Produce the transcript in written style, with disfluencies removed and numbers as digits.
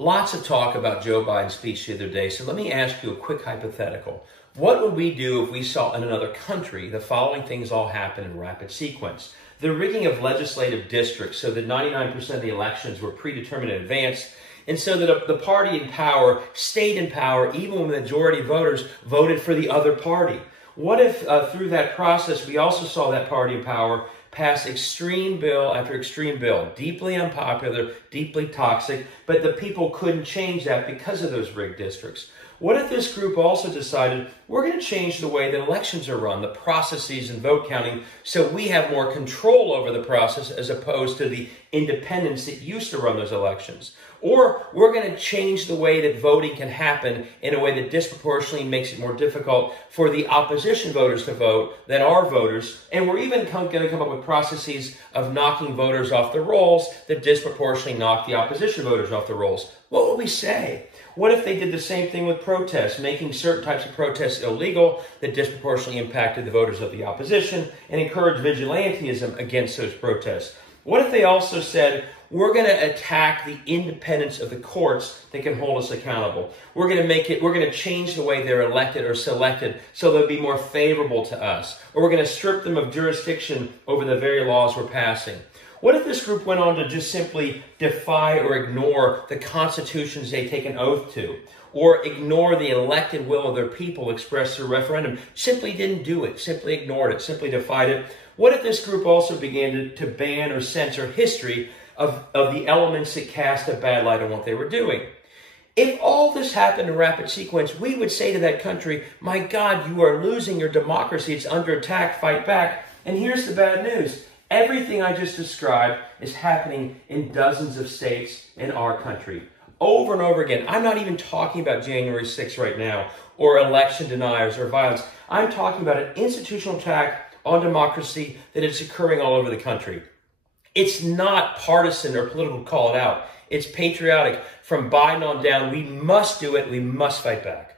Lots of talk about Joe Biden's speech the other day, so let me ask you a quick hypothetical. What would we do if we saw in another country the following things all happen in rapid sequence? The rigging of legislative districts so that 99% of the elections were predetermined in advance, and so that the party in power stayed in power even when the majority of voters voted for the other party. What if through that process we also saw that party in power pass extreme bill after extreme bill, deeply unpopular, deeply toxic, but the people couldn't change that because of those rigged districts? What if this group also decided we're going to change the way that elections are run, the processes and vote counting, so we have more control over the process as opposed to the independents that used to run those elections? Or we're going to change the way that voting can happen in a way that disproportionately makes it more difficult for the opposition voters to vote than our voters. And we're even going to come up with processes of knocking voters off the rolls that disproportionately knock the opposition voters off the rolls. What would we say? What if they did the same thing with protests, making certain types of protests illegal that disproportionately impacted the voters of the opposition and encouraged vigilantism against those protests? What if they also said, we're going to attack the independence of the courts that can hold us accountable. We're going to change the way they're elected or selected so they'll be more favorable to us. Or we're going to strip them of jurisdiction over the very laws we're passing. What if this group went on to just simply defy or ignore the constitutions they take an oath to, or ignore the elected will of their people expressed through referendum? Simply didn't do it, simply ignored it, simply defied it. What if this group also began to ban or censor history of the elements that cast a bad light on what they were doing? If all this happened in rapid sequence, we would say to that country, my God, you are losing your democracy. It's under attack. Fight back. And here's the bad news. Everything I just described is happening in dozens of states in our country. Over and over again. I'm not even talking about January 6th right now, or election deniers or violence. I'm talking about an institutional attack on democracy that is occurring all over the country. It's not partisan or political, call it out. It's patriotic. From Biden on down, we must do it. We must fight back.